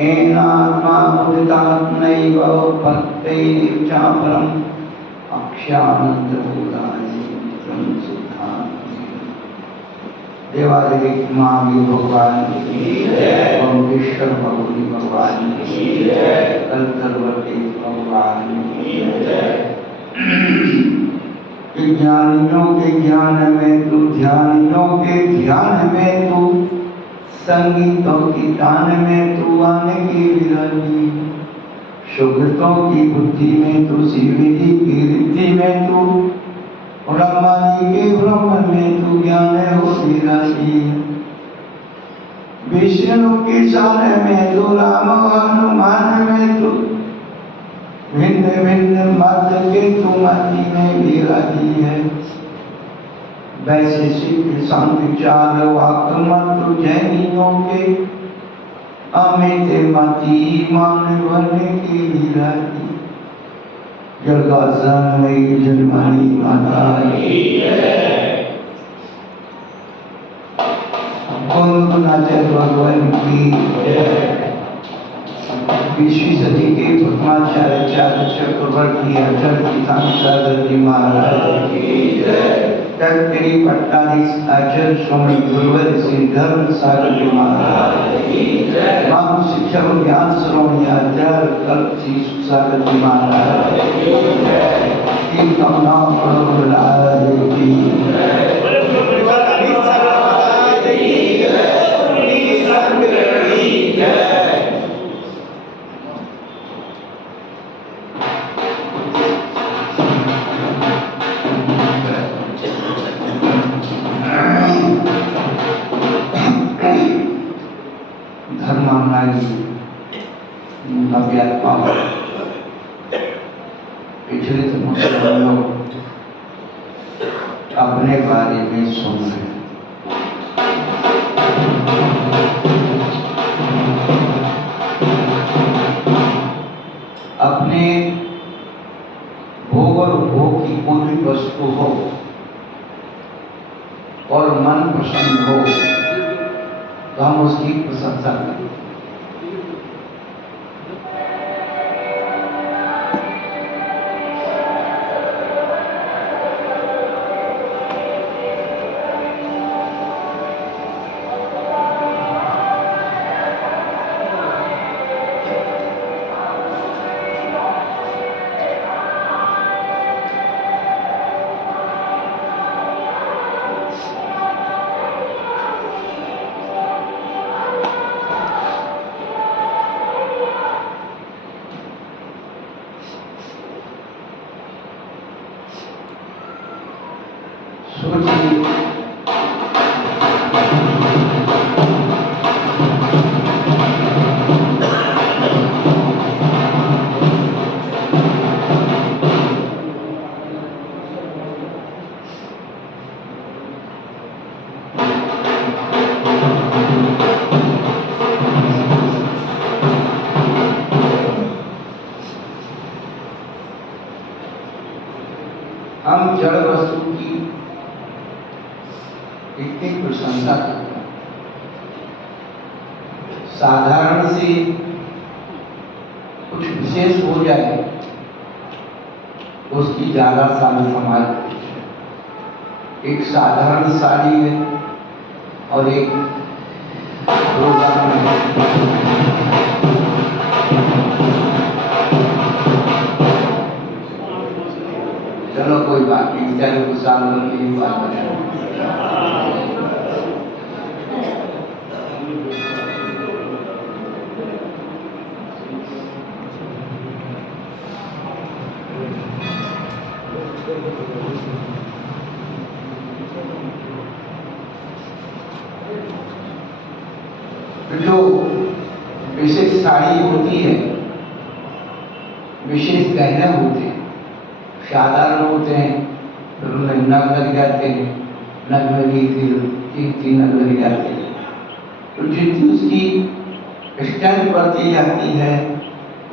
येनात्मा उदितात्मैव भक्तैः च परम् अक्षानन्दभूतानि ब्रह्मसिद्धान्ते। देवादेवी महावीर भगवान ओम विश्वर भगवती भगवान कल्कलवर्ती भगवान। ज्ञानियों के ज्ञान में तू, ध्यानियों के ध्यान में तू, संगीतों की तान में तू आने की विरानी, सुगतों की बुद्धि में तू, शिवी जी की रिद्धि में तू, ब्रह्मा जी के ब्रह्म में तू ज्ञान हो विराजी, विष्णु की शान में तू, राम हनुमान में तू, भिन्न भिन्न मत के तू मति में विराजी है। वैशेषिक संविचार वाक मत जैनियों के, अमित मति मान भरने की विराजी, जगासन में जन्मानी माता नाचर भगवान की। 20वीं सदी के भगवाचार्य चक्रवर्ती अचल सागर जी महाराज की तख्तरी पट्टाधीश अचल स्वामी गुरुवर श्री धर्म सागर जी महाराज की मां शिक्षा ज्ञान श्रोणी आचार्य कल्प श्री सागर जी महाराज की नाम प्रभुराज की। पिछले दिनों से हम लोग अपने बारे में सुन रहे हैं। अपने भोग और उपभोग की कोई भी वस्तु हो और मन पसंद हो तो हम उसकी प्रशंसा करें। हम जड़ वस्तु की इतनी प्रशंसा करते हैं, साधारण से कुछ विशेष हो जाए उसकी ज्यादा सारी संभाल करती है। एक साधारण साड़ी है और एक प्रोग्राम है। चलो कोई बात नहीं, बेचारे को साल भर की बात बने। जो विशेष साड़ी होती है, विशेष गहने होते हैं, साधारण होते हैं, तो उनमें नग लग जाते हैं, नग लगी तीन नग लग जाते हैं। तो जितनी उसकी स्टाइल बढ़ती जाती है,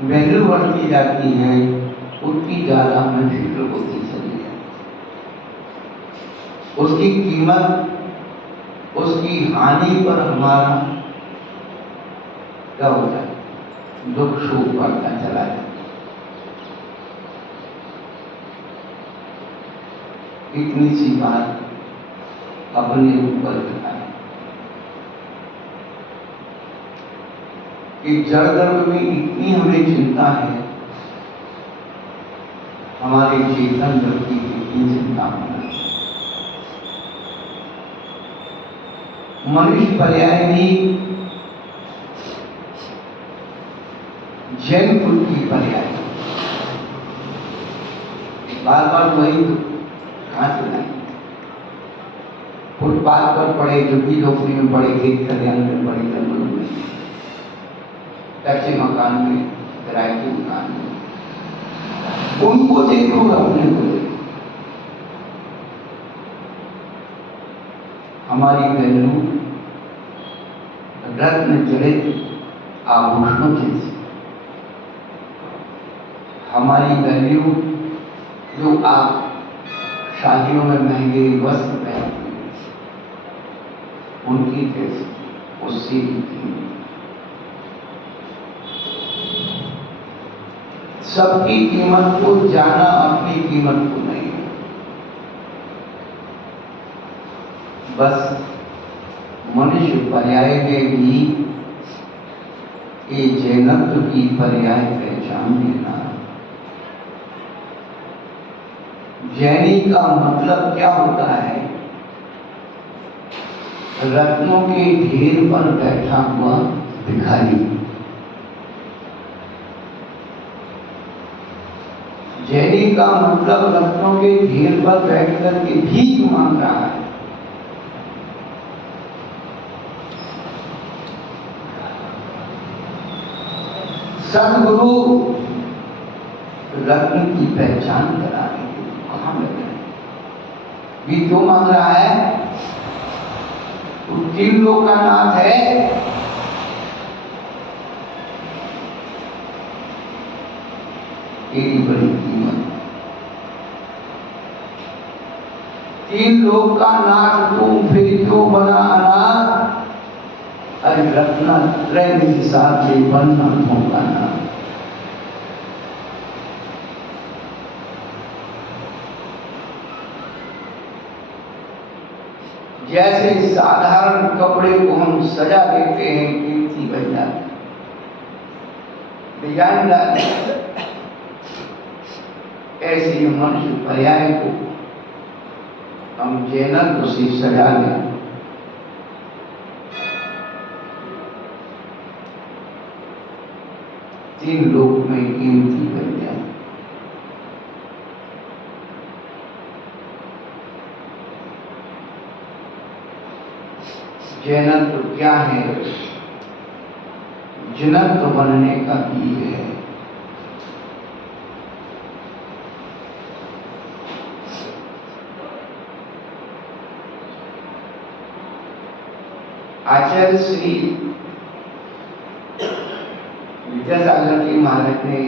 वैल्यू बढ़ती जाती है, उतनी ज्यादा हमें फिक्र होती चली जाती है। उसकी कीमत, उसकी हानि पर हमारा क्या होता है, दुख शोक बढ़ता चला जाता। इतनी सी बात अपने ऊपर लगाए कि जड़ धर्म में इतनी हमें चिंता है, हमारे चेतन धर्म की इतनी चिंता होना। मनुष्य पर्याय भी जैन कुल की पर्याय बार बार वही कहां से लाए? फुटपाथ पर पड़े, झुग्गी झोपड़ी में पड़े, खेत खलिहान में पड़े, जंगल में, कच्चे मकान में, किराए के मकान में, उनको देखो, अपने को देखो। हमारी वैल्यू रत्न जड़ित आभूषणों जैसी, हमारी वैल्यू जो आप शादियों में महंगे वस्त्र पहनते हैं उनकी कैसी, उससे भी कीमत। सबकी कीमत को जाना, अपनी कीमत को नहीं। बस मनुष्य पर्याय में भी ये जैनत्व की पर्याय पहचान लेना। जैनी का मतलब क्या होता है? रत्नों के ढेर पर बैठा हुआ भिखारी। जैनी का मतलब रत्नों के ढेर पर बैठ करके भीख मांग रहा है। सद्गुरु रत्न की पहचान करा रहे हैं। कहां लग रहे हैं? भी क्यों मांग रहा है? तो 3 लोग का नाथ है, तेरी बड़ी कीमत। 3 लोग का नाथ तू, फिर क्यों बना अनाथ? अरे रत्ना त्रय के साथ ये बनना होगा ना। जैसे साधारण कपड़े को हम सजा देते हैं, कीमती बन जाते, डिजाइन डालते, ऐसे मनुष्य पर्याय को हम जैनत्व से सजा लें। तीन लोक में कीमती बन जाए। जैनत्व क्या है? जिनत्व बनने का बीज है। आचार्य श्री विद्यासागर जी महाराज ने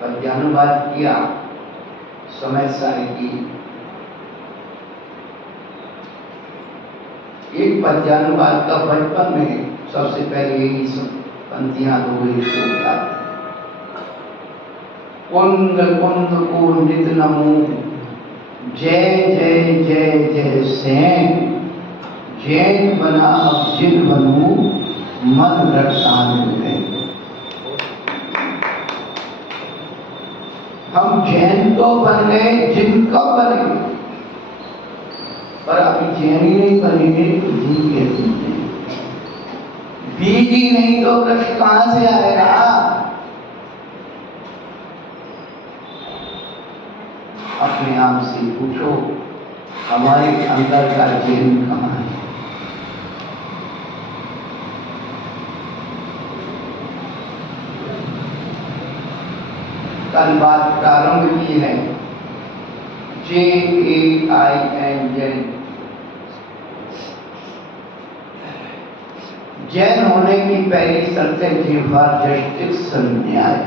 पद्यानुवाद किया समय सारे की। एक पद्यानुवाद का बचपन में सबसे पहले यही सब पंक्तियां दो ही तो कुंद कुंद को नित नमो, जय जय जय जय सैन, जैन बना अब जिन बनूं, मन रटान में। हम जैन तो बन गए, जिन कब बनेंगे? पर अभी जैन ही नहीं बनेंगे तो जिन कैसे बनेंगे? बीज ही नहीं तो वृक्ष कहां से आएगा? अपने आप से पूछो, हमारे अंदर का जैन कहां है? कल बात प्रारंभ की है, JAIN जैन। जैन होने की पहली शर्त है जिह्वा जष्टिक संन्याय।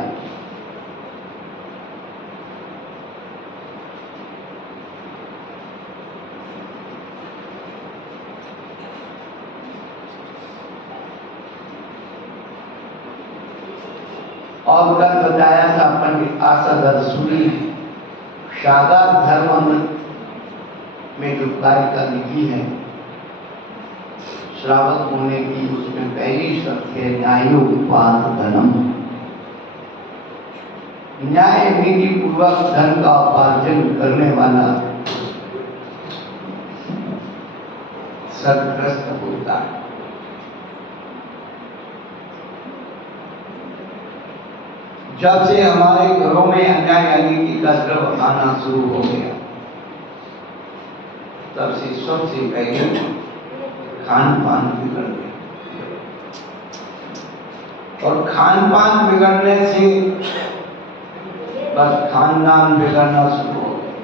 और कल बताया था पंडित आसद रसूली शागा धर्म में जो कारिका लिखी है श्रावक होने की, उसमें पहली शर्त है न्यायोपात धनम, न्याय विधि पूर्वक धन का उपार्जन करने वाला सदग्रस्त होता है। जब से हमारे घरों में अन्याय अनीति का द्रव आना शुरू हो गया, तब से सबसे पहले खान पान बिगड़ गया, और खान पान बिगड़ने से बस खानदान बिगड़ना शुरू हो गया।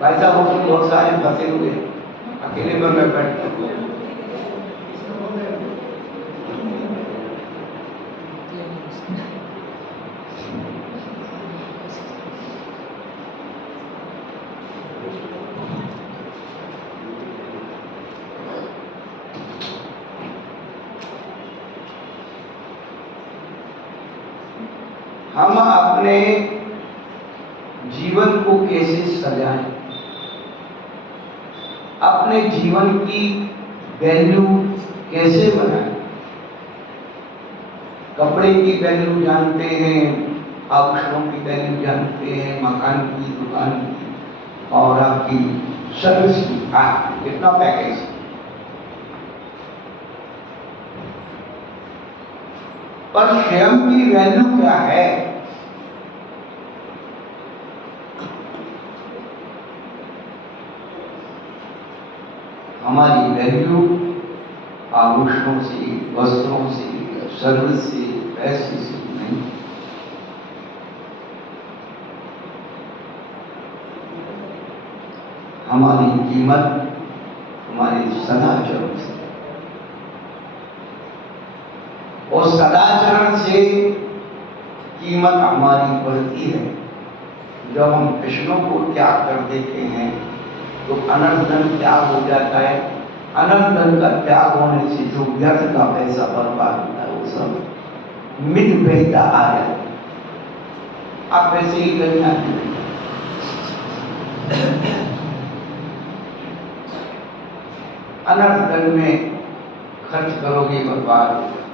भाई साहब उसमें बहुत सारे फंसे हुए, अकेले पर मैं बैठता हूँ। हम अपने जीवन को कैसे सजाएं, अपने जीवन की वैल्यू कैसे बनाएं। कपड़े की वैल्यू जानते हैं, आभूषणों की वैल्यू जानते हैं, मकान की, दुकान की, और आपकी सर्विस की, कितना पैकेज। पर स्वयं की वैल्यू क्या है? हमारी वैल्यू आभूषणों से, वस्त्रों से, सर्विस से, पैसे से नहीं। हमारी कीमत हमारे सदाचरण से, और सदाचरण से कीमत हमारी बढ़ती है। जब हम विष्णु को त्याग कर देते हैं तो अनंत धन त्याग हो जाता है। अनंत धन का त्याग होने से जो व्यर्थ का पैसा बर्बाद होता है वो सब मिट बहता आ जाता है। आप वैसे ही करना अनंत धन में खर्च करोगे बर्बाद हो जाए।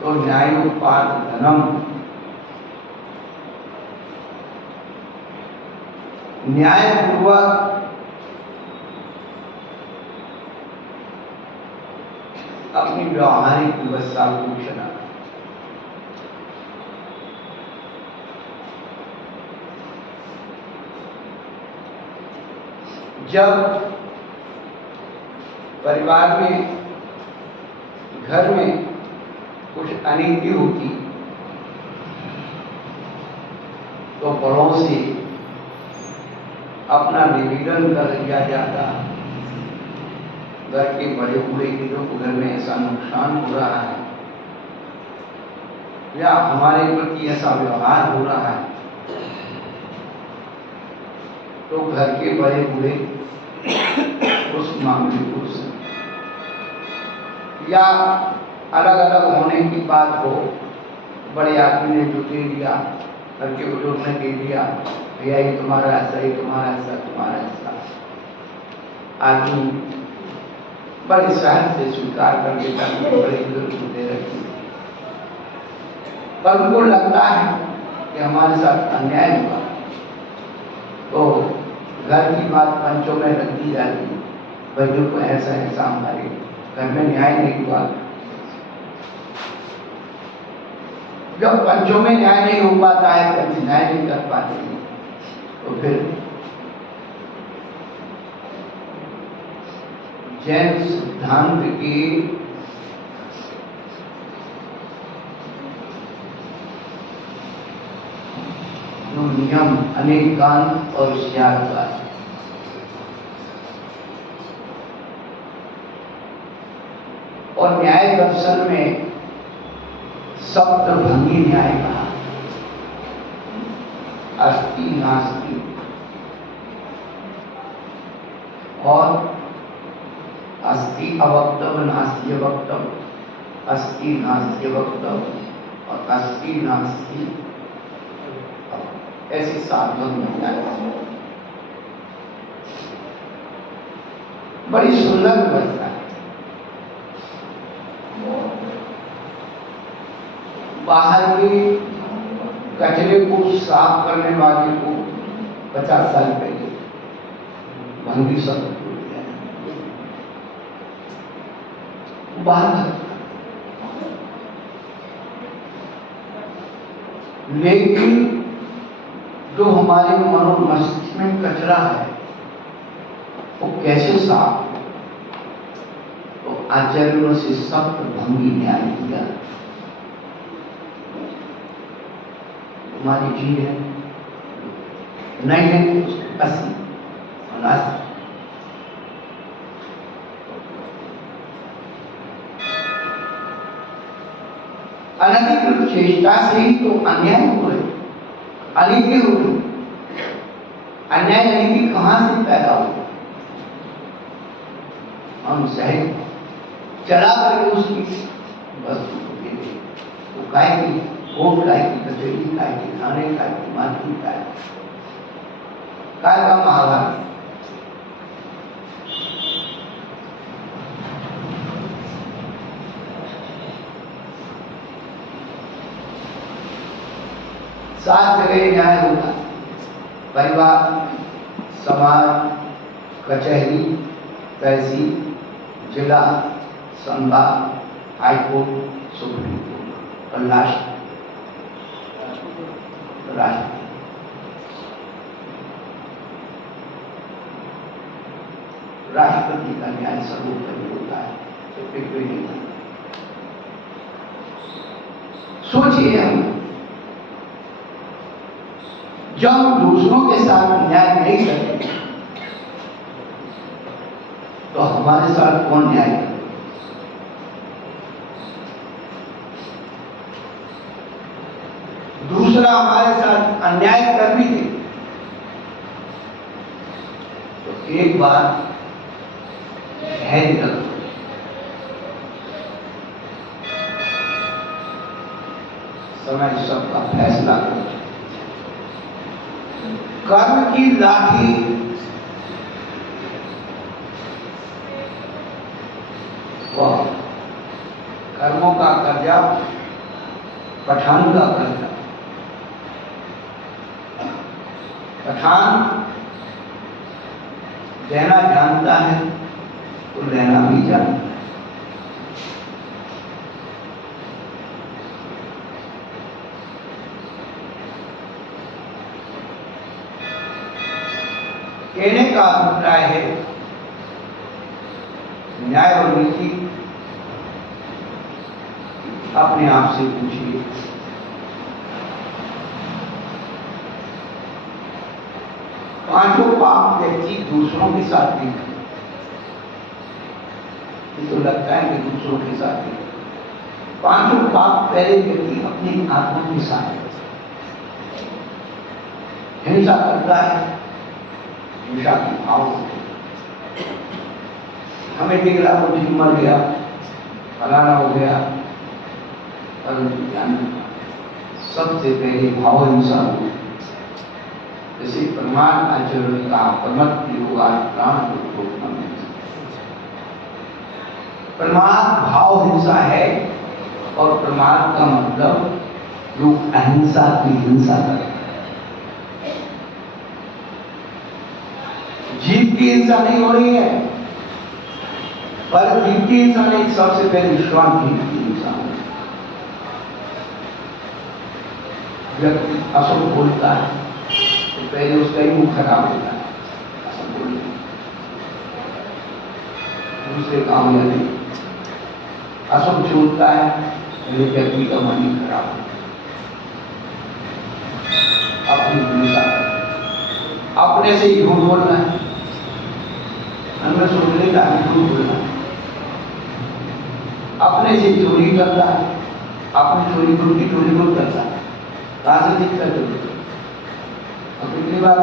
तो न्यायोपात धनम, न्यायपूर्वक अपनी व्यवहारिक व्यवस्था को चलाना। जब परिवार में, घर में कुछ अनीति होती तो बड़ों से अपना निवेदन कर दिया जाता, घर के बड़े बूढ़े के लोग घर में ऐसा नुकसान हो रहा है या हमारे प्रति ऐसा व्यवहार हो रहा है, तो घर के बड़े बूढ़े उस मामले को या अलग अलग होने की बात हो, बड़े आदमी ने जो दे दिया, घर के बुजुर्ग ने दे दिया, भैया ये तुम्हारा ऐसा, ये तुम्हारा ऐसा, तुम्हारा ऐसा, आदमी बड़े सहज से स्वीकार कर लेता है, बड़े बुजुर्ग को दे रखे। पर उनको लगता है कि हमारे साथ अन्याय हुआ, तो घर की बात पंचों में रख दी जाती है, बच्चों को ऐसा ऐसा हमारे घर में न्याय नहीं हुआ। जब पंचों में न्याय नहीं हो पाता है, पंच न्याय नहीं कर पाते हैं, तो फिर जैन सिद्धांत की जो नियम अनेकांत और होशियारवाद, और न्याय दर्शन में सप्तभंगी न्याय कहा, अस्ति नास्ति और अस्ति अवक्तव्य नास्ति अवक्तव्य, अस्ति नास्ति अवक्तव्य और अस्ति नास्ति ऐसी साधन बड़ी सुंदर व्यवस्था है। बाहर के कचरे को साफ करने वाले को 50 साल पहले भंगी सब बाहर, लेकिन जो हमारे मनोमस्तिष्क में कचरा है वो कैसे साफ, तो आचार्यों से सख्त भंगी न्याय दिया। तुम्हारी जी है नहीं है अस्सी अनास्ति, अनधिकृत चेष्टा से ही तो अन्याय हो रहे, अनिति हो रही। अन्याय अनिति कहां से पैदा हो? हम सही चला करके उसकी वस्तु को दे दें तो काय की कोट, काय की कचेरी, काय की खाने, काय की माटी, काय का महाभारत। सात जगह न्याय होता, परिवार, समाज, कचहरी, तहसील, जिला, संभाग, हाईकोर्ट, सुप्रीम कोर्ट और राष्ट्र। राष्ट्रपति का न्याय सर्वोपरि होता है, तो फिर कोई नहीं। सोचिए हम जब दूसरों के साथ न्याय नहीं करते तो हमारे साथ कौन न्याय करे? दूसरा हमारे साथ अन्याय कर भी दे तो एक बार धैर्य रखो, समय सबका फैसला करो। कर्म की लाठी वह कर्मों का कर्जा, पठान का कर्जा। पठान देना जानता है तो लेना भी जानता है। कहने का अभिप्राय है न्याय और नीति अपने आप से पूछिए, पांचों पाप व्यक्ति दूसरों के साथ नहीं करते। तो लगता है कि दूसरों के साथ नहीं, पांचों पाप पहले व्यक्ति अपनी आत्मा के साथ हिंसा करता है। हिंसा की भाव हमें दिख रहा वो ठीक मर गया, फलाना हो गया, परंतु ज्ञान सबसे पहले भाव हिंसा हुई। जैसे प्रमाण आचरण का प्रमत योगा प्राण प्रमाण भाव हिंसा है और प्रमाण का मतलब लोग अहिंसा की हिंसा करते हैं। जीव की हिंसा नहीं हो रही है, पर जीव की हिंसा नहीं, सबसे पहले विश्वास की हिंसा है। व्यक्ति असुर बोलता है तो पहले उसका ही मुंह खराब होता है, असुर बोलता दूसरे काम में नहीं। असुर चूलता है पहले व्यक्ति का मन ही खराब होता है। अपनी हिंसा अपने से ही झूठ बोलना है, हमें सोचने का झूठ बोलना है, अपने से चोरी करता है, अपनी चोरी खुद की चोरी खुद करता है। कहाँ से दिखता है? कितनी बार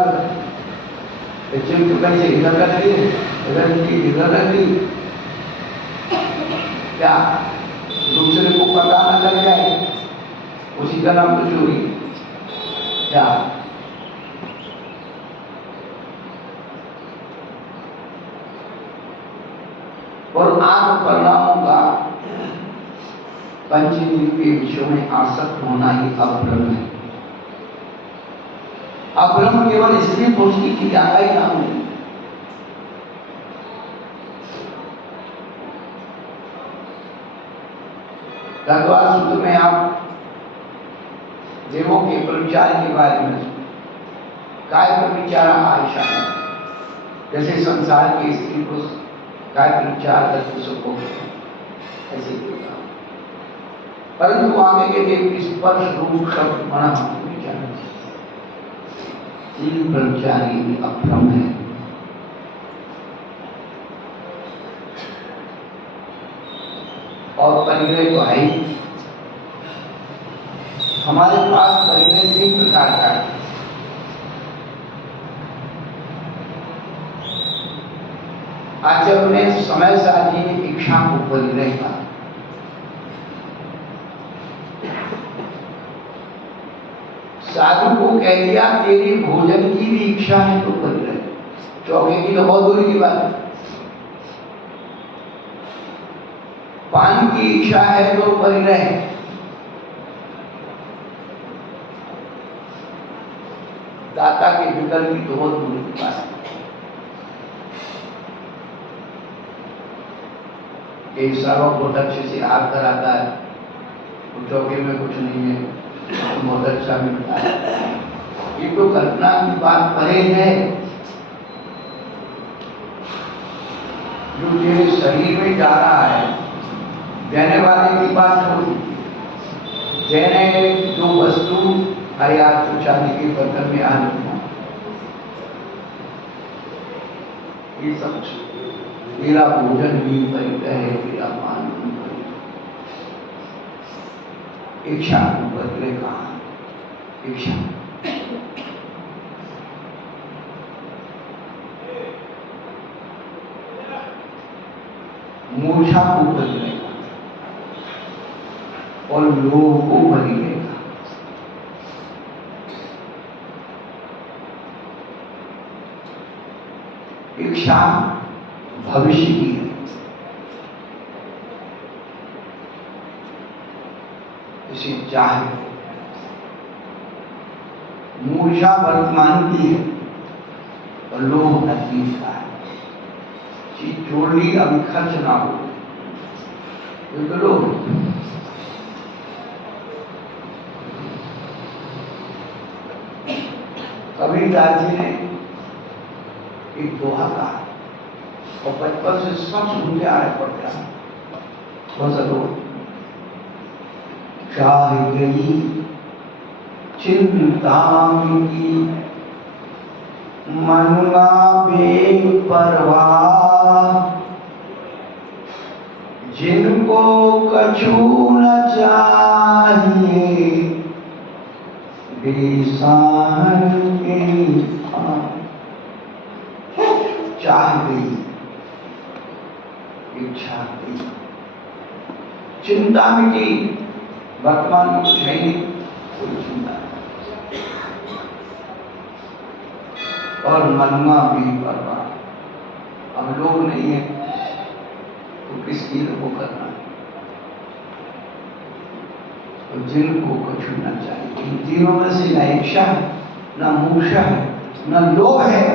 बच्चे को कहीं से इधर रख ली, इधर की इधर रख ली, क्या दूसरे को पता न लग जाए, उसी का नाम तो चोरी। क्या और आठ परिणामों का पंचेंद्रिय के विषयों में आसक्त होना ही अभ्रम है। अभ्रम केवल स्त्री पुरुष की क्रिया का ही नाम नहीं। तत्वार सूत्र में आप देवों के प्रविचार के बारे में काय प्रविचार आयशा है, जैसे संसार के स्त्री पुरुष काय प्रविचार करके सुखो ऐसे होगा। परंतु आगे के देव स्पर्श रूप शब्द मना विचार तीन प्रविचारी अभ्रम है। और परिग्रह तो है ही। हमारे पास परिग्रह तीन प्रकार का है। आचरण में समय साधी इच्छा को परिग्रह का, साधु को कह दिया तेरी भोजन की भी इच्छा है तो परिग्रह, चौके की तो बहुत दूर की बात है। पान की इच्छा है तो परिग्रह, दाता के विकल्प की तो बहुत दूर की बात है। एक बहुत अच्छे से हाथ कराता है, चौके में कुछ नहीं है, बहुत अच्छा मिलता है। ये तो कल्पना की बात परे है। जो तेरे शरीर में जा रहा है, देने वाले की बात छोड़ी, देने जो वस्तु हयात तो चांदी के बर्तन में आ रखना, ये सब तेरा भोजन भी परिग्रह है, तेरा मान भी परिग्रह। इच्छा को परिग्रह कहा, इच्छा मूर्छा को परिग्रह और लोभ को परिग्रह का। इच्छा भविष्य की है, इसे चाह। मूर्छा वर्तमान की है और लोभ अतीत का है। चीज जोड़ ली, अभी खर्च ना हो, ये तो लोभ। कबीरदास जी ने एक दोहा कहा और बचपन से सब सुनते आ रहे पड़ गया। कौन सा दोहा? चाह गई चिंता की मनुआ बेपरवाह, जिनको कछु न चाहिए बेसान के। चाह गई, इच्छा गई, चिंता मिटी, वर्तमान में कुछ है नहीं, कोई चिंता नहीं। और मनुआ भी परवाह, अब लोग नहीं है तो किसकी वो करना है। तो जिनको कुछ न चाहिए, इन तीनों में से न इच्छा है, न मूर्छा है, न लोभ है,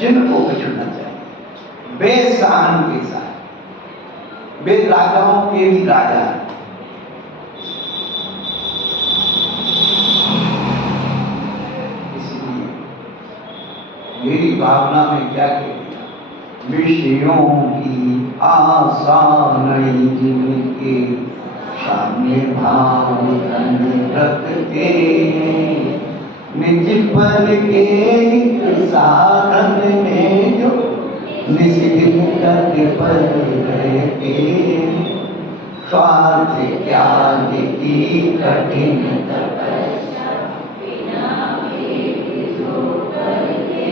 जिनको कुछ न चाहिए। बेसान के साथ, वे राजाओं के भी राजा है। इसलिए मेरी भावना में क्या कह दिया, विषयों की आशा नहीं जिनके सामने भाव रखते, निज फल के साधन में जो निष्ठिन करके पर रहते, स्वार्थ त्याग की कठिन तपस्या बिना भेद जो करते,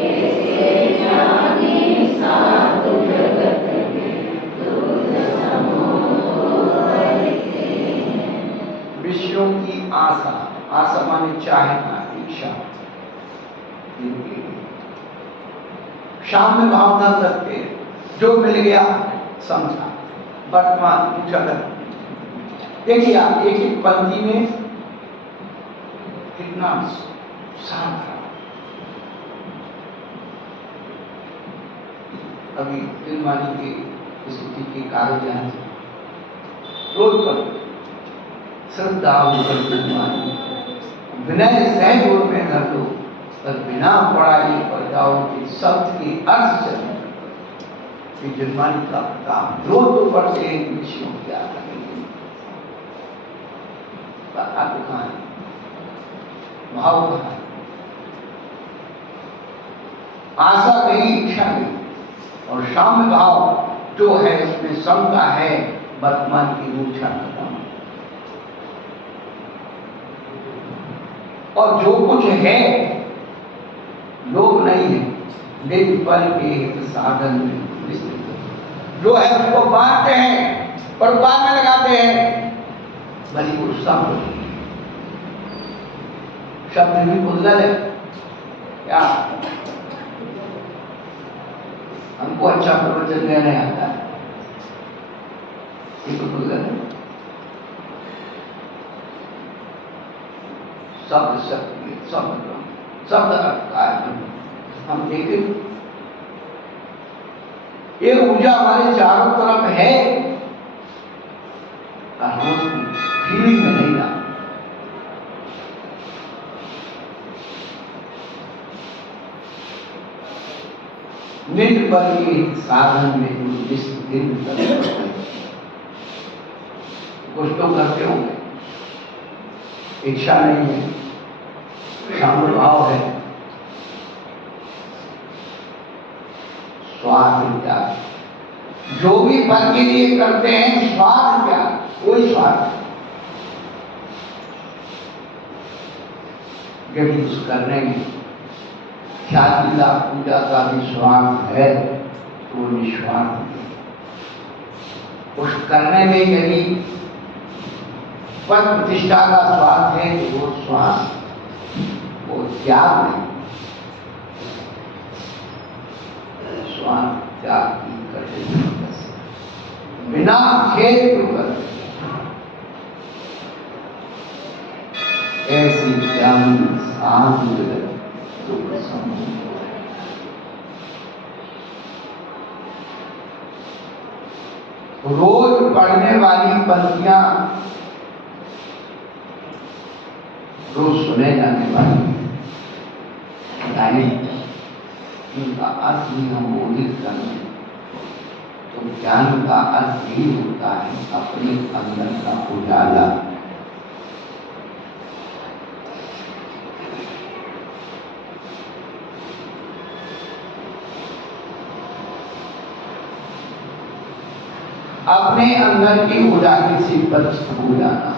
ऐसे जाने साधु जगत में में चाहे ना इच्छा, शाम में भावना करते हैं, जो मिल गया समझा, वर्तमान जगत। देखिए आप एक एक पंक्ति में कितना साथ था। अभी दिलवानी की स्थिति के कारण यहाँ रोज पर श्रद्धा विनय सहज में कर दो, पर बिना पढ़ाई पर्दाओं के शब्द के अर्थ से जन्मानी का काम रोज तो पढ़ते हैं विषयों की आता कहाँ है, भाव कहाँ है, आशा नहीं, इच्छा नहीं, और साम्य भाव जो है उसमें समता है, वर्तमान की मूर्छा खत्म, और जो कुछ है लोभ नहीं है, निज बल के हित साधन में विस्तृत, जो है उसको बांटते हैं और बाद में लगाते हैं। भली वो शब्द भी मुद्दल है क्या? हमको अच्छा प्रवचन देने आता है, ये तो मुद्दल है। शब्द शब्द शब्द शब्द अर्थ का है। हम देखें ये ऊर्जा हमारे चारों तरफ है, हम फीलिंग में नहीं ना। निज बल के साधन में कुछ तो करते होंगे, इच्छा नहीं है, शांत भाव है, स्वार्थ क्या, जो भी फल के लिए करते हैं स्वार्थ क्या, कोई स्वार्थ यदि उस करने में ख्याति का पूजा का भी स्वार्थ है तो निस्वार्थ है। उस करने में यदि पद प्रतिष्ठा का स्वार्थ है तो वो स्वार्थ, वो त्याग नहीं, स्वार्थ त्याग की करते बिना खेद को करते ऐसी ज्ञानी साधु रोज पढ़ने वाली पंक्तियां, रोज सुने जाने वाली गाने, उनका अर्थ ही हम बोधित करने, तो ज्ञान का अर्थ ही होता है अपने अंदर का उजाला। अपने अंदर की उजाले से परिचित हो जाना।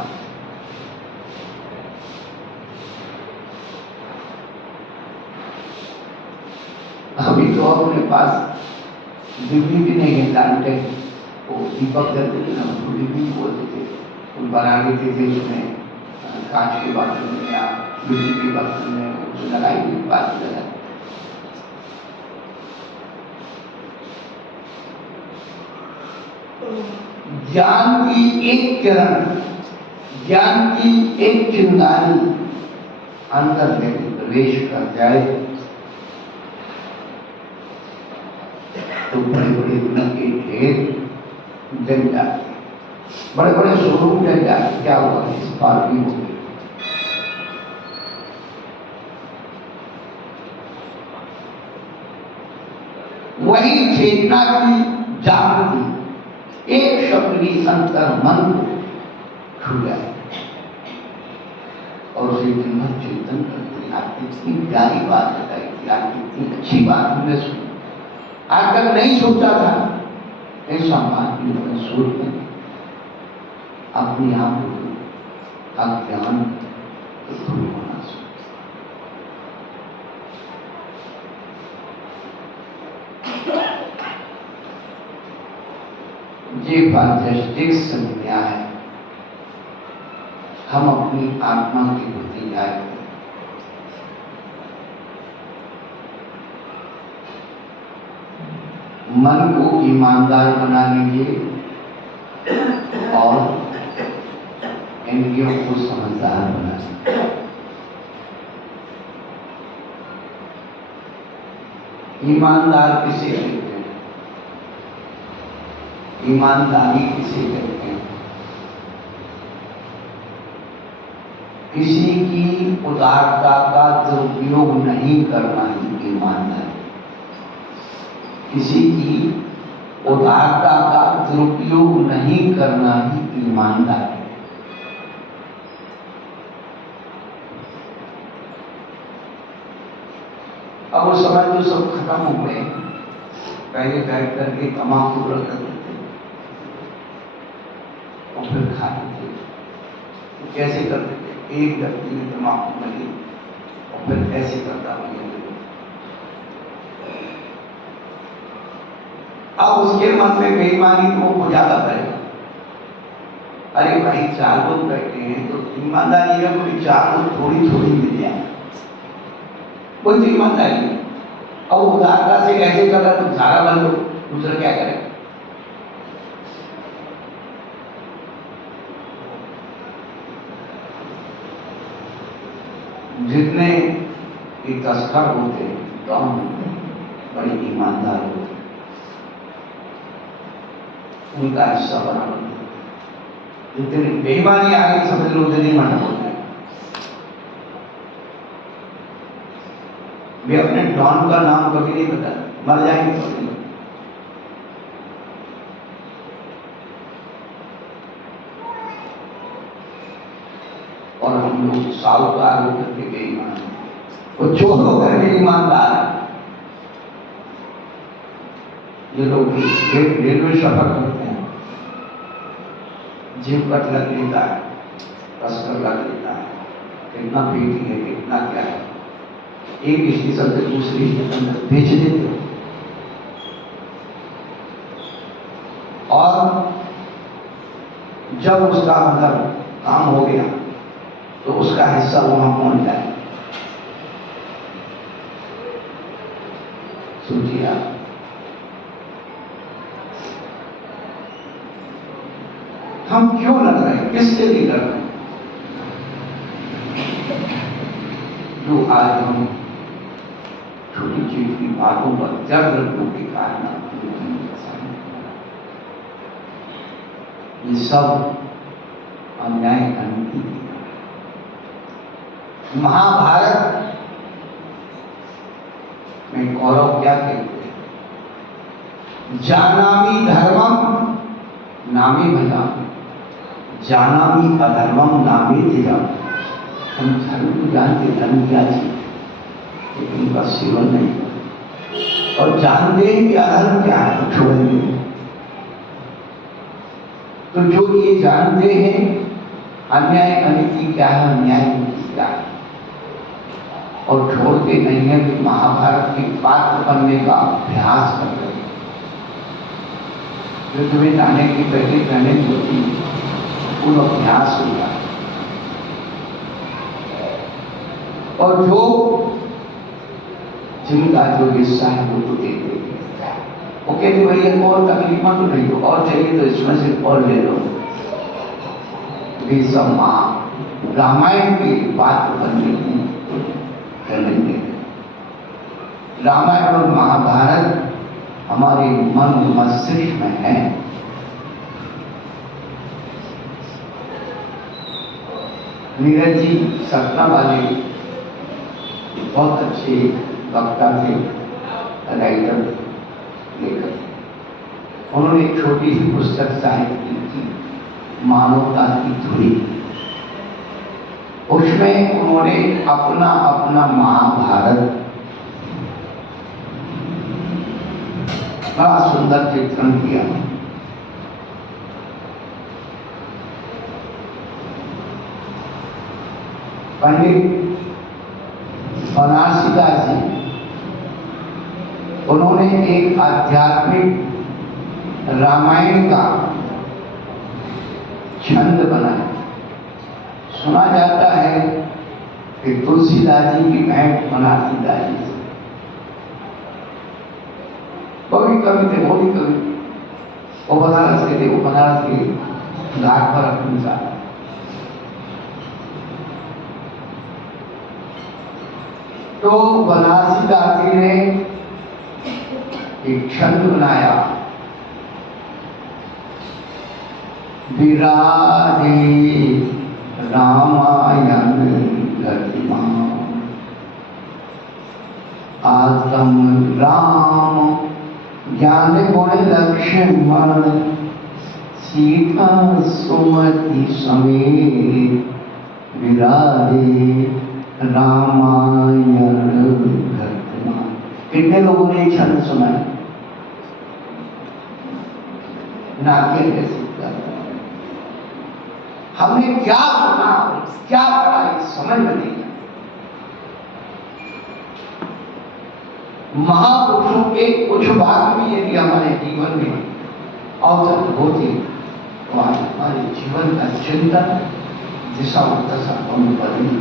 अभी तो अपने पास डिग्री भी नहीं है, जानते वो दीपक जलते थे ना, उसको डिग्री बोलते थे, उन बना देते थे उसमें कांच के बर्तन में या मिट्टी के बर्तन में उसमें लगाई हुई बात लगा। ज्ञान की एक किरण, ज्ञान की एक चिंगारी अंदर में प्रवेश कर जाए तो बड़े बड़े गुण के ढेर जल जाते, बड़े बड़े स्वरूप जल जाते। क्या हुआ इस बार भी हो गई। वही चेतना की जागृति एक शब्द की अंतर मन को छू जाए और उसे हिम्मत चिंतन करते। आप इतनी प्यारी बात बताई थी, आप इतनी अच्छी बात हमने सुनी, आज तक नहीं सोचा था, ऐसा बात भी मैंने सोचते अपने आप को अज्ञान दूर होना चाहिए। ये बात जस्टिक संज्ञा है, हम अपनी आत्मा की प्रति जाए मन को ईमानदार बना लीजिए और इंद्रियों को समझदार बना लीजिए। ईमानदार किसे कहते हैं? ईमानदारी किसे कहते हैं? किसी की उदारता का दुरुपयोग नहीं करना ही ईमानदारी। किसी की उदारता का दुरुपयोग नहीं करना ही ईमानदारी। अब वो समय तो सब खत्म हो गए। पहले बैठ करके तमाकू रख करते थे और फिर खाते थे। तो कैसे करते थे? एक व्यक्ति ने तमाकू लगी और फिर ऐसे करता हुआ। अब उसके मन में बेईमानी तो वो ज्यादा करेगा। अरे भाई 4 लोग बैठे हैं तो ईमानदारी है, कोई 4 लोग थोड़ी थोड़ी मिल जाए, कोई तो ईमानदारी है। अब उदारता से ऐसे कर रहा तो सारा बन लो, दूसरा क्या करे? जितने ये तस्कर होते हैं तो बड़े ईमानदार होते हैं, उनका हिस्सा बराबर। जितनी बेईमानी आगे समझ लो उतनी मना होते हैं। वे अपने डॉन का नाम कभी नहीं बता, मर जाएंगे कभी। और हम लोग साहूकार होकर के बेईमान, वो चोर होकर के ईमानदार है। ये लोग रेलवे सफर करते हैं, जेब कट लग लेता है, तस्कर लग लेता है, कितना पेटी है, कितना क्या है, एक स्टेशन से दूसरी स्टेशन तक बेच देते हो। और जब उसका मतलब काम हो गया तो उसका हिस्सा वहां पहुंच जाए। सोचिए आप, हम क्यों लड़ रहे हैं? किसके लिए लड़ रहे हैं? जो आज हम छोटी छोटी बातों पर दर्द रखने के कारण ये सब अन्याय अनूठी। महाभारत में कौरव क्या कहते हैं? जानामि धर्मम नामे भजामि, जानामि अधर्मम नामे त्यजामि। हम धर्म को जानते, धर्म क्या चीज, लेकिन उनका सेवन नहीं करते। और जानते हैं कि अधर्म क्या है तो छोड़ेंगे। तो जो ये जानते हैं अन्याय अनीति क्या है, अन्याय नीति क्या है, और छोड़ते नहीं है, कि महाभारत के पात्र बनने का अभ्यास कर रहे हैं। युद्ध में जाने की पहले ट्रेनिंग होती है, उन अभ्यास होता है। और जो जिनका जो हिस्सा है वो तो देते हैं। वो कहते भैया और तकलीफ तो नहीं हो, और चाहिए तो इसमें से और ले लो। वे सब माँ रामायण के पात्र बनने की करेंगे। रामायण और महाभारत हमारे मन मस्तिष्क में है। नीरज जी सतना वाले बहुत अच्छे वक्ता थे, राइटर, लेखक। उन्होंने एक छोटी सी पुस्तक साहित्य की, मानवता की धुरी। उसमें उन्होंने अपना अपना महाभारत बड़ा सुंदर चित्रण किया। पंडित बनारसी दास जी, उन्होंने एक आध्यात्मिक रामायण का छंद बनाया। सुना जाता है कि तुलसीदास जी की भेंट बनारसी दास जी से कवि कवि थे, वो भी कवि। वो बनारस के थे, वो बनारस के घाट पर अपनी जाता। तो बनारसी दासी ने एक छंद बनाया, विराजे रामायण गरिमा, आत्म राम ज्ञान गुण लक्ष्मण, सीता सुमति समेत, विराजे रामायण गरिमा। कितने लोगों ने छंद सुना है? नाट्य कैसे करता? हमने क्या सुना, क्या पढ़ा, समझ में नहीं। महापुरुषों के कुछ भाग भी यदि हमारे जीवन में अवतरण होते तो आज हमारे जीवन का चिंतन दिशा दशा बदली।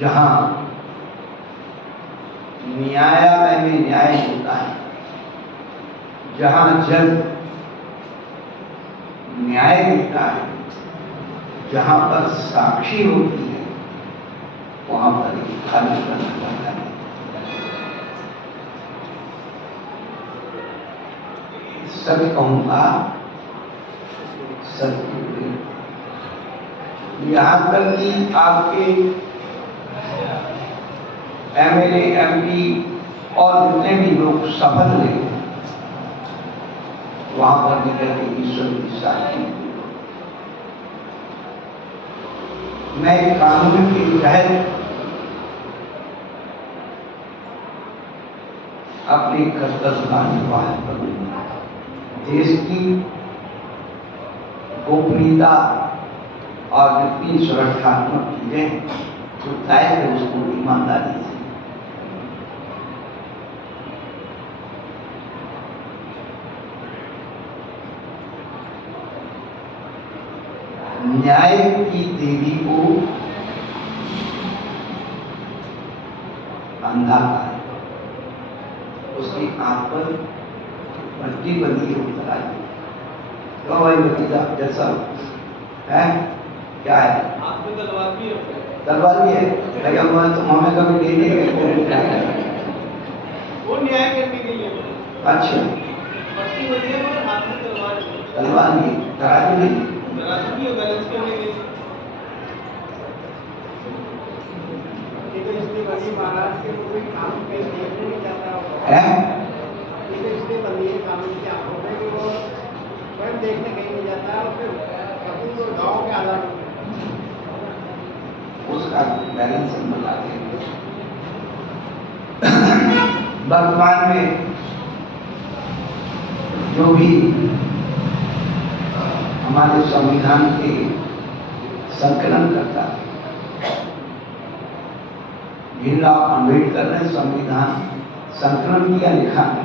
जहां न्यायालय में न्याय होता है, जहां जज न्याय देता है, जहां पर साक्षी होती है, वहां पर खाली करना पड़ता है। सच कहूंगा, सत्य, यहां तक कि आपके एमएलए, एमपी और जितने भी लोग शपथ लेते हैं, वहां पर भी कहते ईश्वर की साक्षी। मैं कानून के तहत अपने कर्तव्य का निर्वाह करूंगा। देश की गोपनीयता और जितनी सुरक्षात्मक चीजें जो तय है उसको ईमानदारी से, न्याय की देवी को अंधा है, उसकी आंख पर पट्टी बंधी उतर आई। तो भाई भतीजा जैसा है, क्या है? आपको तलवार भी है? तलवार भी है भैया, मैं तो हमें कभी देने वो न्याय करने के लिए। अच्छा, पट्टी बंधी है और हाथ में तलवार, तलवार भी तराजू नहीं, तराजू भी बैलेंस करने के लिए। महाराज के कोई काम पेश नहीं जाता है, इसलिए बंदी कानून के आंखों में कि वो स्वयं देखने कहीं नहीं जाता है और फिर तो गाँव के आधार उसका बैलेंस बनाते हैं। वर्तमान में जो भी हमारे संविधान के संकलन करता है, भीमराव अम्बेडकर ने संविधान संकलन किया, लिखा है।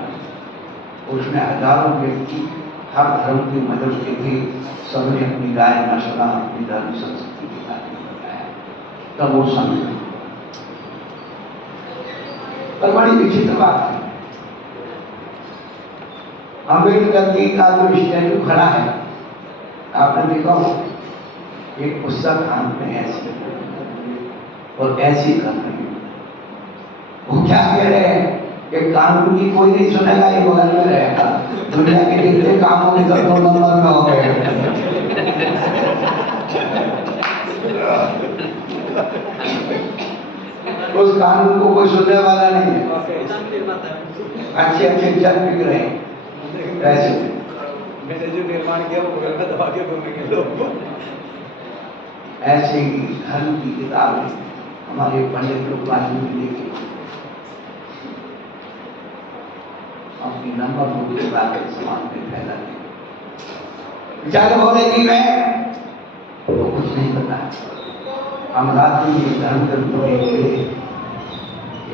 उसमें हजारों व्यक्ति हर धर्म के मदद के थे, सबने अपनी राय मशवरा, अपनी धर्म संस्कृति के बारे में बताया। तब वो संविधान पर बड़ी विचित्र बात है, अम्बेडकर जी का जो स्टैचू खड़ा है, आपने देखा हो, एक पुस्तक हाथ में ऐसी और ऐसी कर रही है। वो क्या कह रहे हैं कि कानून की कोई नहीं सुनेगा, ये बगल में रहेगा, दुनिया के जितने काम होंगे सब 2 नंबर में हो गए। उस कानून को कोई सुनने वाला नहीं है। अच्छे अच्छे जज बिक रहे हैं पैसे, मैंने जो निर्माण किया वो बगल में दबा के घूमेंगे लोग। ऐसे ही धर्म की किताबें हमारे पंडित लोग वाल्मीकि लेके अपनी नंबर मुझे बातें समाज में फैला दी। विचार बोले कि मैं बोलना है। हम रात में ये धर्म ग्रंथों के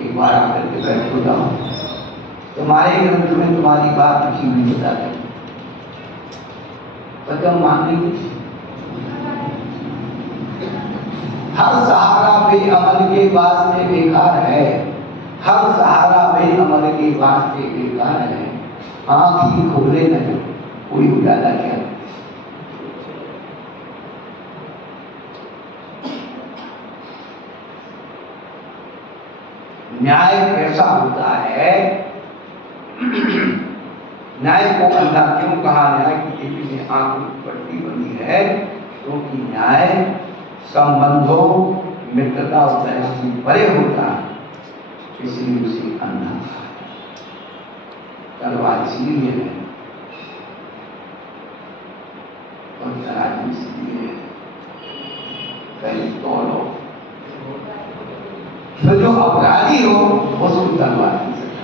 एक बार आकर के बैठ हो जाओ, तुम्हारे ग्रंथ में तुम्हारी बात लिखी हुई बता दें, पर तुम मानने की हर सहारा बेअमल के वास्ते बेकार है, हर सहारा बेअमल के वास्ते बेकार है। आँख ही खोले नहीं कोई उजाला क्या। न्याय कैसा होता है? न्याय को अंधा क्यों कहा? न्याय की देवी में आंख पट्टी बनी है क्योंकि न्याय संबंधों मित्रता और दया से परे होता है, इसलिए उसे अंधा कहा। तलवार इसलिए है और तराजू इसलिए है। पहले तोड़ो, फिर जो अपराधी हो उसको तलवार की सजा।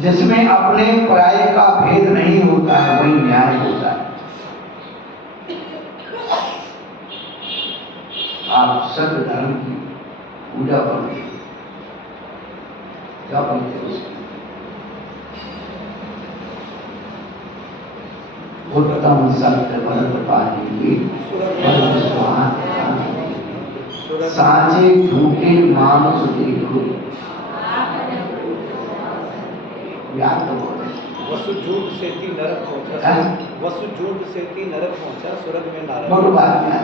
जिसमें अपने पराये का भेद नहीं होता है वही न्याय होता है। आप सत्य धर्म की पूजा पढ़ते, क्या पढ़ते उसकी? उत्तम सत्य भरत पाएंगे, साँचे झूठे मानुष देखो। याद तो बोले, वसु झूठ से थी नरक पहुंचा, वसु झूठ से थी नरक पहुंचा, स्वर्ग में नारद। बोलो बात क्या है?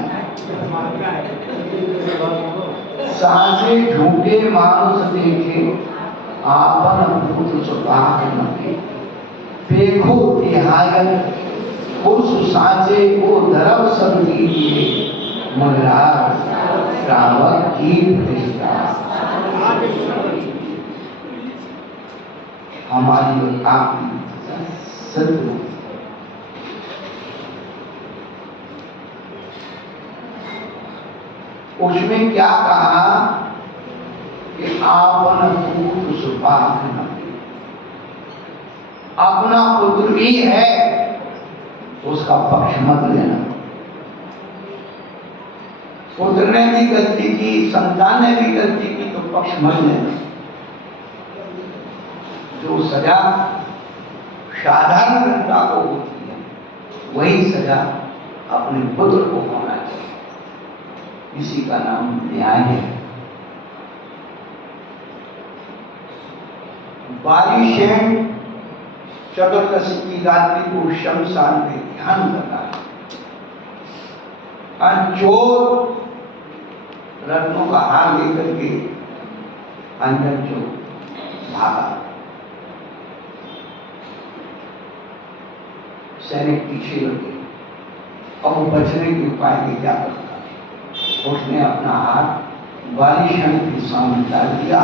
साँचे झूठे मानुष देखे, आपन पुत्र सुभाग न देखो तिहायन, पुरुष साँचे को धर्म सब कीजिए, मुरार श्रावक की प्रतिष्ठा। हमारी और आपकी सत्य उसमें क्या कहा कि आपन पुत्र सुभाग न दे। अपना पुत्र भी है उसका पक्ष मत लेना। पुत्र ने भी गलती की, संतान ने भी गलती की तो पक्ष मत लेना। जो सजा साधारण जनता को होती है वही सजा अपने पुत्र को होना चाहिए। इसी का नाम न्याय है। बारिशें चतुर्दशी की रात्रि को शमशान में ध्यान करता है। चोर रत्नों का हार लेकर के अंजन चोर भागा, सैनिक पीछे लगे और वो बचने के उपाय में क्या करता? उसने अपना हाथ बारिशें के सामने डाल दिया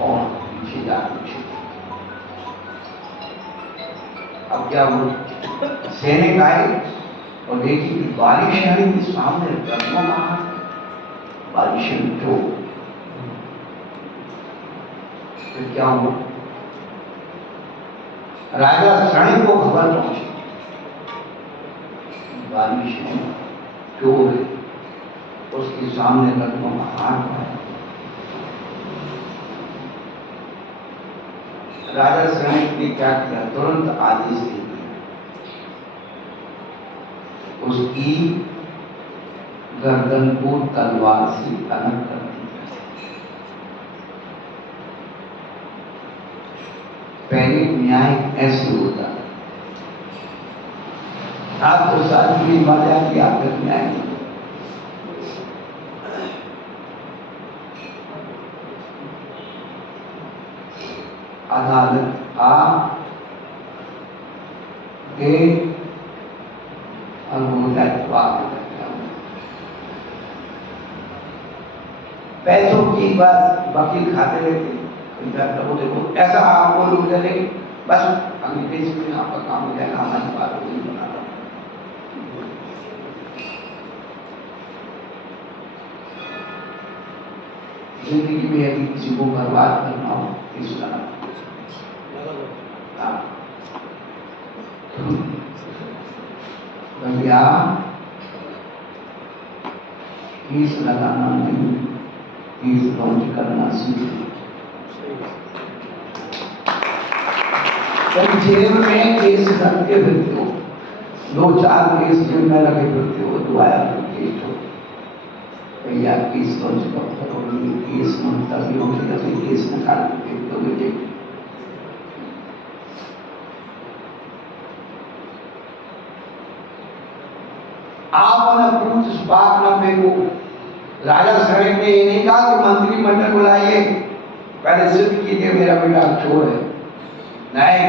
और पीछे जा पीछे। अब क्या हुआ? सैनिक आए और देखी कि बारिशें के सामने रत्नों का हाथ, बारिशें तो फिर क्या हुआ? राजा शनि को खबर पहुंची, बारिशें चोर है, उसके सामने रत्नों का हाथ है। राजा सैनिक ने क्या किया? तुरंत आदेश दे दिया, उसकी गर्दन को तलवार से अलग कर दिया। पहले न्याय ऐसे होता है। आप तो साथ में मजा की आकर न्याय अदालत आ के पैसों की बात वकील खाते रहते, देखो ऐसा आपको लोग चले बस अगली पेज में आपका काम हो जाएगा, हमारी बात को नहीं बना रहा। जिंदगी में यदि किसी को बर्बाद करना हो इसका भैया केस लगाना नहीं, केस लॉन्च करना सीखो। तुम जेल में केस रखते फिरते हो, 2-4 केस जेल में रखे फिरते हो, दोबारा केस हो भैया, केस लॉन्च कब करोगे? केस मुंतवी होगी, अभी केस निकाल के फेंक दोगे। आप पूछ बात न फेंको। राजा सड़क ने ये नहीं कहा कि मंत्रिमंडल बुलाइए, पहले सिद्ध कीजिए मेरा बेटा चोर है। नहीं,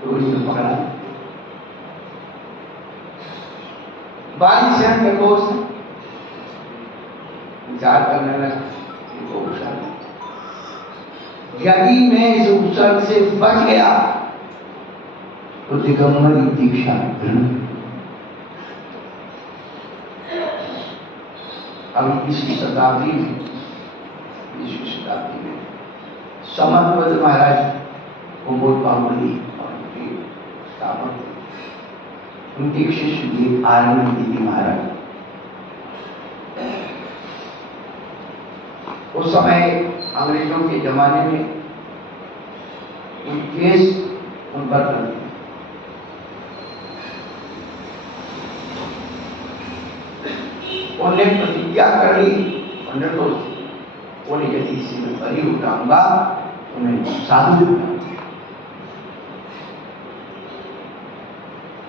तो इसने पकड़ा बारी से निर्दोष विचार करने लगा। यदि मैं इस उपसर्ग से बच गया तो दिगंबरी दीक्षा ग्रहण। अभी इसी शताब्दी में समन्वत महाराज कुंभोज बाहुबली और उनके स्थापक उनके शिष्य भी आनंद दीदी महाराज। उस समय अंग्रेजों के जमाने में केस उन पर करते, उन्होंने प्रतिज्ञा कर ली, उन्हें यदि इसी में बरी उठाऊंगा तो मैं साधु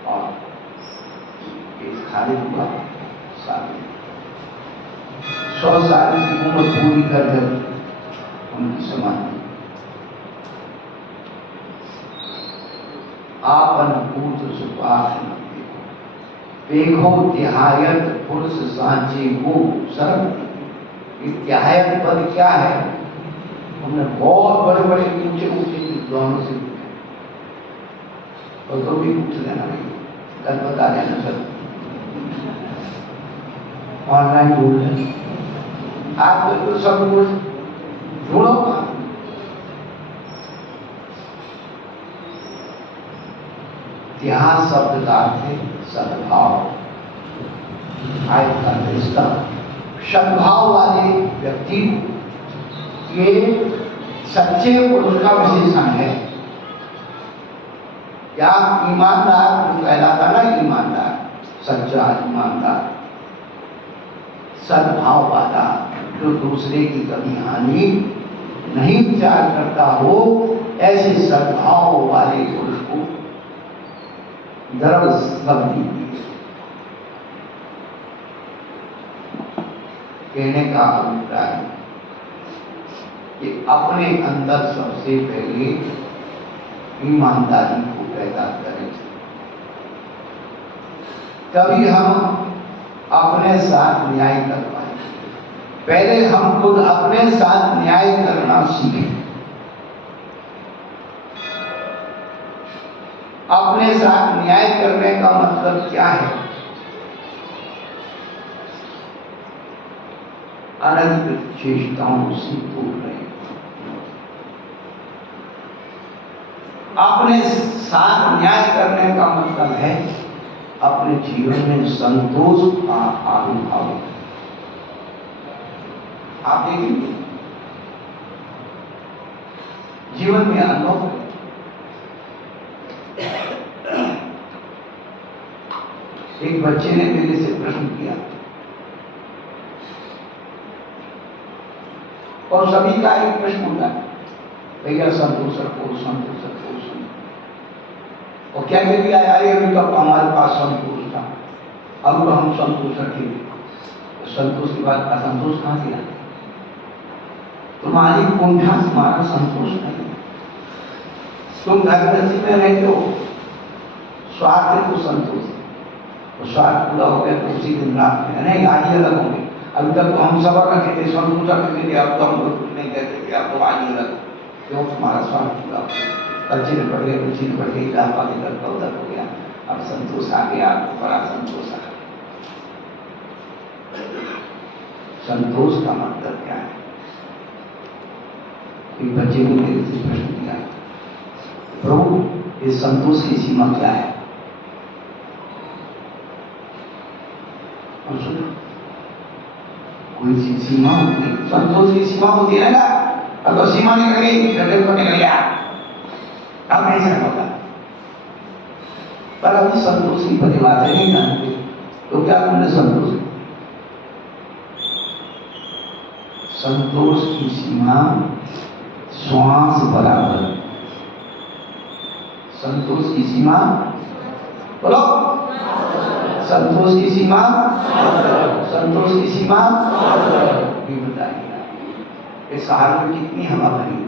और खाली हुआ। 100 साल की उम्र पूरी कर जब उनकी समाधि आपन पूत सुपास देखो तिहायत पुरुष सांचे को सर्व। तिहायत पद क्या है? हमने बहुत बड़े बड़े ऊंचे ऊंचे विद्वानों से पूछा, और तो भी पूछ लेना नहीं, कल बता देना सर, ऑनलाइन ढूंढ लें आप बिल्कुल सब कुछ ढूंढो। इतिहास शब्द का अर्थ है सद्भाव, का रिश्ता। सद्भाव वाले व्यक्ति ये सच्चे पुरुष का विशेषण है। क्या ईमानदार कहलाता ना, ईमानदार, सच्चा ईमानदार, सद्भाव वाला, जो दूसरे की कभी हानि नहीं विचार करता हो, ऐसे सद्भाव वाले पुरुष को धर्म शब्द कहने का अभिप्राय कि अपने अंदर सबसे पहले ईमानदारी को पैदा करें, तभी हम अपने साथ न्याय कर पाएंगे। पहले हम खुद अपने साथ न्याय करना सीखें। अपने साथ न्याय करने का मतलब क्या है? अनंत चेष्टाओं से दूर रहे। अपने साथ न्याय करने का मतलब है अपने जीवन में संतोष का आविर्भाव। आप देखेंगे जीवन में अनुभव, एक बच्चे ने मेरे से प्रश्न किया और सभी का एक प्रश्न होता है, भैया संतोष रखो, संतोष रखो। और क्या कह आया, अभी तक हमारे पास संतोष था, अब तो हम संतोष रखेंगे। संतोष की बात असंतोष कहां से आया? तुम्हारी कुंठा तुम्हारा संतोष नहीं। तुम घर में रहते हो, स्वार्थ है तो संतोष, तो स्वार्थ पूरा हो गया तो उसी दिन रात में नहीं आज ही अलग होंगे। अभी तक तो हम सबर रखे थे, संतोष रखते थे, अब तो हम लोग कुछ नहीं कहते थे, अब तो आज ही अलग। क्यों? तुम्हारा स्वार्थ पूरा हो गया, कच्चे में पड़ गए, कुछ में पड़ गई, जहाँ पानी तक उधर हो गया, अब संतोष आ गया, आपको बड़ा संतोष आ गया। संतोष का मतलब क्या है? एक बच्चे ने मेरे से प्रश्न किया, प्रभु ये संतोष की सीमा क्या है? और सुनो, कोई चीज सीमा होती है, संतोष की सीमा होती है ना। अब तो सीमा निकल गई, हृदय को निकल गया, अब नहीं सहन होता। पर अभी संतोष की परिभाषा नहीं जानते, तो क्या तुमने संतोष? संतोष की सीमा श्वास बराबर। संतोष की सीमा बोलो, संतोष की सीमा, संतोष की सीमा भी बताइए। इस हाल में कितनी हवा भरी है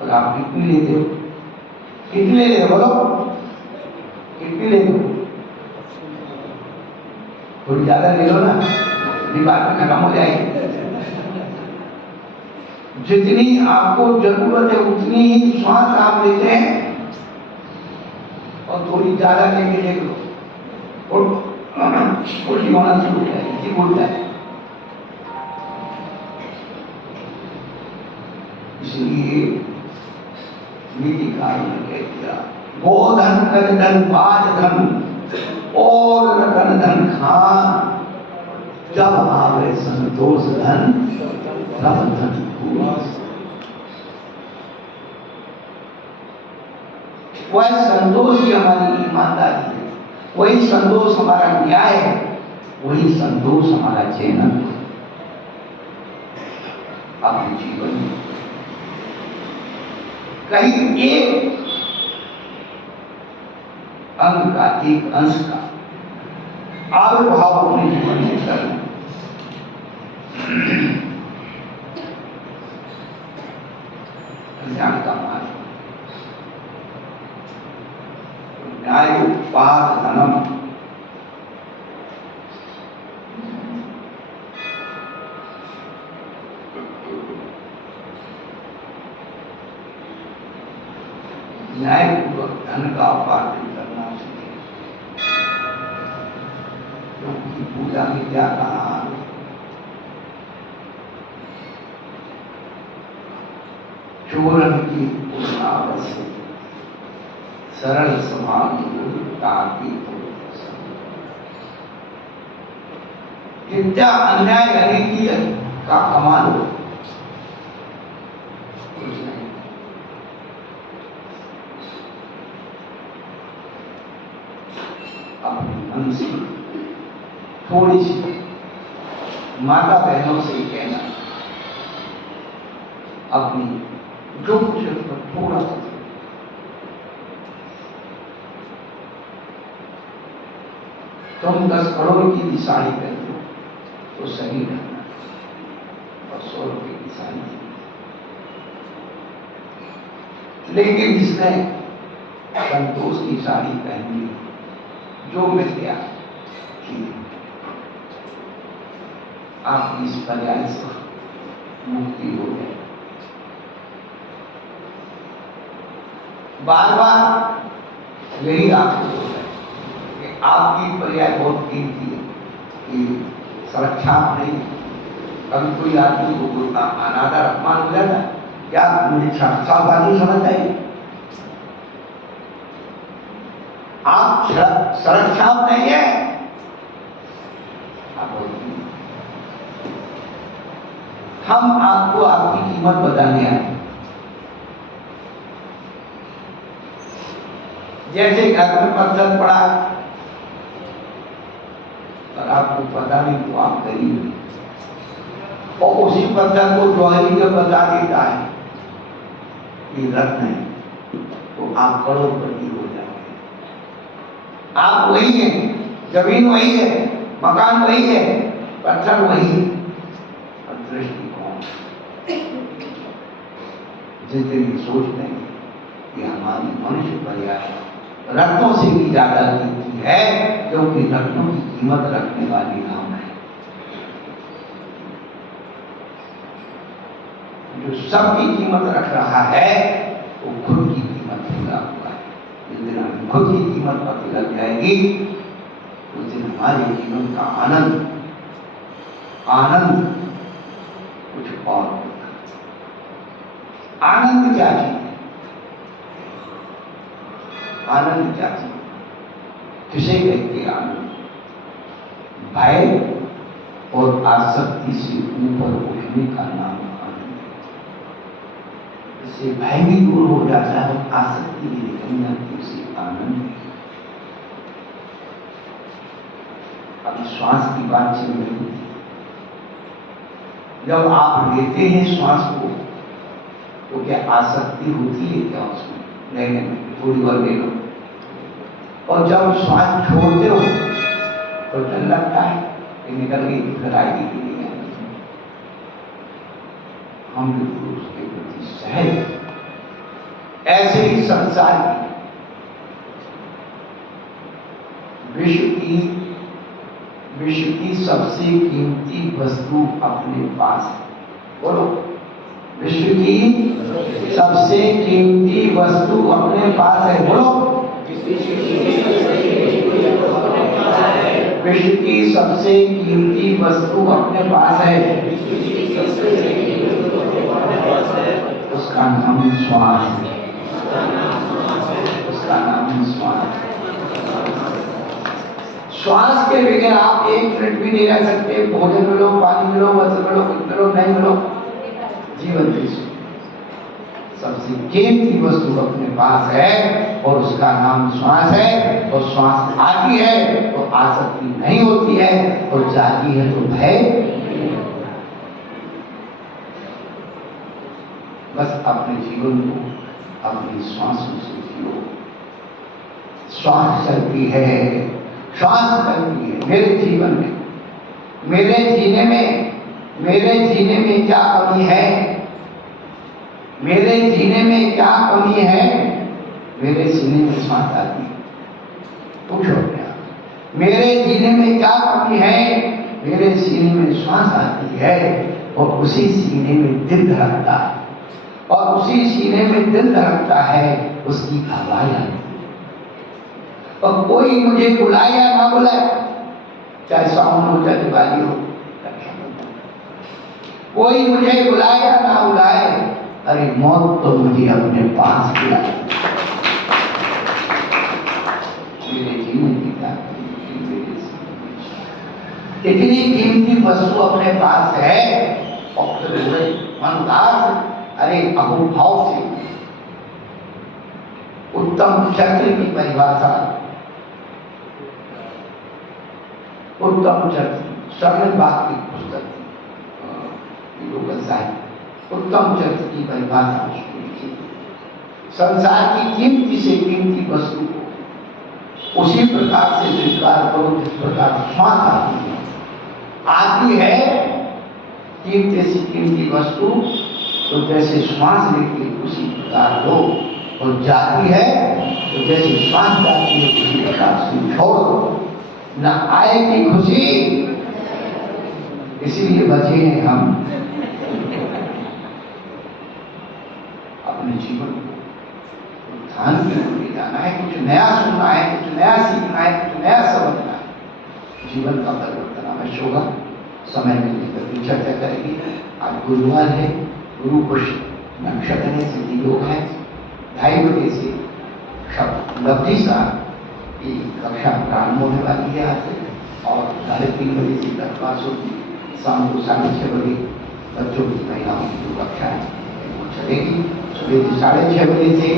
और आप कितनी लेते हो? कितनी लेते हो बोलो, कितनी लेते हो? थोड़ी ज्यादा ले लो ना, ये बात में खत्म हो जाएगी। जितनी आपको जरूरत है उतनी ही श्वास आप लेते हैं और थोड़ी ज्यादा लेके देख लो और उल्टी होना शुरू हो जाएगी, बोलता है। इसलिए नीतिकार ने कह दिया, गोधन कर धन बाज धन और रतन धन खान, जब आवे संतोष धन तब धन। वह संतोष ही हमारी ईमानदारी है, वही संतोष हमारा न्याय है, वही संतोष हमारा चैनल है। अपने जीवन में कहीं एक अंग का, एक अंश का आविर्भाव अपने जीवन में करना। कल्याण का मार्ग, न्याय उत्पाद धनम, न्यायपूर्वक धन का उपार्जन करना चाहिए। क्योंकि पूजा में क्या कहा, चोरन की पूर्णावश्य सरल समाधि विद्या अन्याय अनिति का कमाल हो। अपने मन से थोड़ी सी माता बहनों से कहना, अपनी जो कुछ थोड़ा सा तुम 10 करोड़ की भी साड़ी पहनो तो सही रहना, और 100 रुपये की साड़ी। लेकिन जिसने संतोष की साड़ी पहनी, जो मिल गया ठीक, आपकी इस पर्याय से मुक्ति हो गई। बार बार यही आपको बोल रहे कि आपकी पर्याय बहुत कीमती है, कि सुरक्षा नहीं। कभी कोई आदमी को बोलता अनादर अपमान हो जाता, क्या मुझे छात्र बाजू समझ आई? आप सुरक्षा नहीं है, आप बोलते हम आपको आपकी कीमत बताने आए। जैसे घर में पत्थर पड़ा और आपको पता नहीं तो आप गरीब नहीं, और उसी पत्थर को जौहरी जब बता देता है कि रत्न है, तो आप करोड़पति हो जाओगे। आप वही हैं, जमीन वही है, मकान वही है, पत्थर वही है, और दृष्टिकोण जितनी सोचते हैं कि हमारी मनुष्य पर्याय रत्नों से भी ज्यादा कीमती है, क्योंकि रत्नों की कीमत रखने वाली नाम है। जो सबकी कीमत रख रहा है वो खुद की कीमत लगा हुआ है। जिस दिन हमें खुद की कीमत पता लग जाएगी, उस दिन हमारे जीवन का आनंद कुछ और होगा। आनंद क्या चीज है? आनंद क्या था? किसे कहते हैं आनंद? भय और आसक्ति से ऊपर उठने का नाम आनंद है। इससे भय भी दूर हो जाता है और आसक्ति भी निकल जाती है, उसे आनंद है। अभी श्वास की बात चल रही है। जब आप लेते हैं श्वास को तो क्या आसक्ति होती है क्या उसमें लेने में? थोड़ी बार ले लो। और जब श्वास छोड़ते हो तो डर लगता है कि निकल गई तो फिर आएगी कि नहीं आएगी। हम बिल्कुल उसके प्रति सहज। ऐसे ही संसार की विश्व की सबसे कीमती वस्तु अपने पास है। बोलो, विश्व की सबसे कीमती वस्तु अपने पास है। बोलो, विश्व की सबसे कीमती वस्तु अपने पास है। उसका नाम श्वास है। उसका नाम श्वास है। श्वास के बगैर आप एक मिनट भी नहीं रह सकते। भोजन मिलो, पानी मिलो, वस्त्र मिलो, कुछ मिलो, नहीं मिलो, जीवन की सबसे कीमती वस्तु अपने पास है और उसका नाम श्वास है। और श्वास आती है तो आसक्ति नहीं होती है और जाती है तो भय। बस अपने जीवन को अपनी श्वासों से जियो। श्वास चलती है, श्वास चलती है मेरे जीवन में। मेरे जीने में क्या कमी है? मेरे जीने में क्या कमी है? मेरे सीने में श्वास आती है। पूछो क्या? मेरे जीने में क्या कमी है? मेरे सीने में श्वास आती है और उसी सीने में दिल धड़कता है और उसी सीने में दिल धड़कता है उसकी आवाज आती है। और कोई मुझे बुलाए या ना बुलाए, चाहे सावन हो चाहे दिवाली हो, कोई मुझे बुलाए या ना बुलाए, अरे मौत तो मुझे अपने पास बुलाए। मेरे जीवन की इतनी कीमती वस्तु अपने पास है और फिर मन उदास। अरे अहोभाव से उत्तम चरित्र की परिभाषा, उत्तम चरित्र शरणबाग की पुस्तक उत्तम चरित्र की परिभाषा लिखी। संसार की कीमती से कीमती वस्तु को उसी प्रकार से स्वीकार करो जिस प्रकार श्वास आती है। कीमती से कीमती वस्तु तो जैसे श्वास लेती है उसी प्रकार लो और जाती है तो जैसे श्वास जाती है उसी प्रकार से छोड़ो। न आएगी खुशी, इसीलिए बचे हैं हम। अपने जीवन को ध्यान में ले जाना है, कुछ नया सुनना है, कुछ नया सीखना है, कुछ नया समझना है। जीवन का परिवर्तन अवश्य होगा। समय मिलने पर भी चर्चा करेंगे। आज गुरुवार है, गुरु पुष्य नक्षत्र है, सिद्धि योग है। 2:30 बजे से लब्धि सा की कक्षा प्रारंभ होने वाली है आज से और 3:30 बजे से क्लास होगी। शाम को 6:30 बजे बच्चों की महिलाओं की जो कक्षा है वो चलेगी। सुबह 6:30 बजे से